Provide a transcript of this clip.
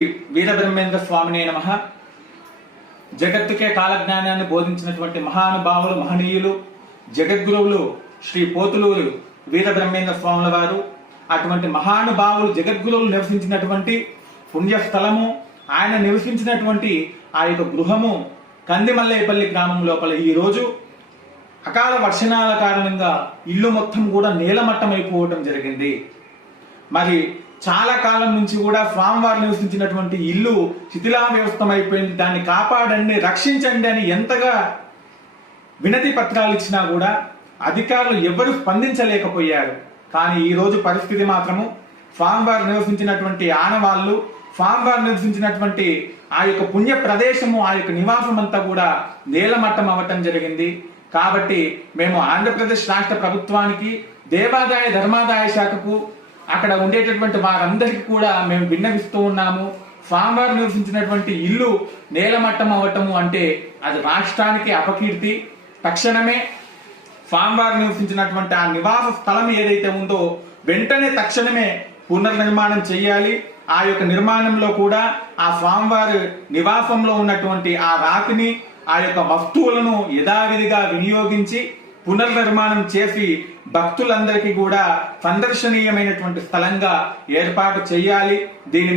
వీరబ్రహ్మేంద్ర స్వామినే నమ. జగత్తుకే కాలజ్ఞానాన్ని బోధించినటువంటి మహానుభావులు మహనీయులు జగద్గురువులు శ్రీ పోతులూరు వీరబ్రహ్మేంద్ర స్వాముల వారు. అటువంటి మహానుభావులు జగద్గురువులు నివసించినటువంటి పుణ్యస్థలము ఆయన నివసించినటువంటి ఆ యొక్క గృహము కందిమల్లేపల్లి గ్రామం లోపల ఈ రోజు అకాల వర్షణాల కారణంగా ఇల్లు మొత్తం కూడా నీలమట్టమైపోవడం జరిగింది. మరి చాలా కాలం నుంచి కూడా ఫామ్ వార్ నివసించినటువంటి ఇల్లు శిథిలావ్యవస్థమైపోయింది దాన్ని కాపాడండి రక్షించండి అని ఎంతగా వినతి పత్రాలు ఇచ్చినా కూడా అధికారులు ఎవరు స్పందించలేకపోయారు. కానీ ఈరోజు పరిస్థితి మాత్రము ఫామ్ వార్ నివసించినటువంటి ఆనవాళ్ళు వార్ నివసించినటువంటి ఆ యొక్క పుణ్య ప్రదేశము ఆ యొక్క నివాసం అంతా కూడా నేలమట్టం అవ్వటం జరిగింది. కాబట్టి మేము ఆంధ్రప్రదేశ్ రాష్ట్ర ప్రభుత్వానికి దేవాదాయ ధర్మాదాయ శాఖకు అక్కడ ఉండేటటువంటి వారందరికీ కూడా మేము విన్నవిస్తూ ఉన్నాము. ఫార్మర్ నివసించినటువంటి ఇల్లు నేలమట్టం అవ్వటము అంటే అది రాష్ట్రానికి అపకీర్తి. తక్షణమే ఫార్మర్ నివసించినటువంటి ఆ నివాస స్థలం ఏదైతే ఉందో వెంటనే తక్షణమే పునర్నిర్మాణం చేయాలి. ఆ యొక్క నిర్మాణంలో కూడా ఆ స్వామివారి నివాసంలో ఉన్నటువంటి ఆ రాతిని ఆ యొక్క వస్తువులను యథావిధిగా వినియోగించి పునర్నిర్మాణం చేసి భక్తులందరికీ కూడా సందర్శనీయమైనటువంటి స్థలంగా ఏర్పాటు చేయాలి. దీని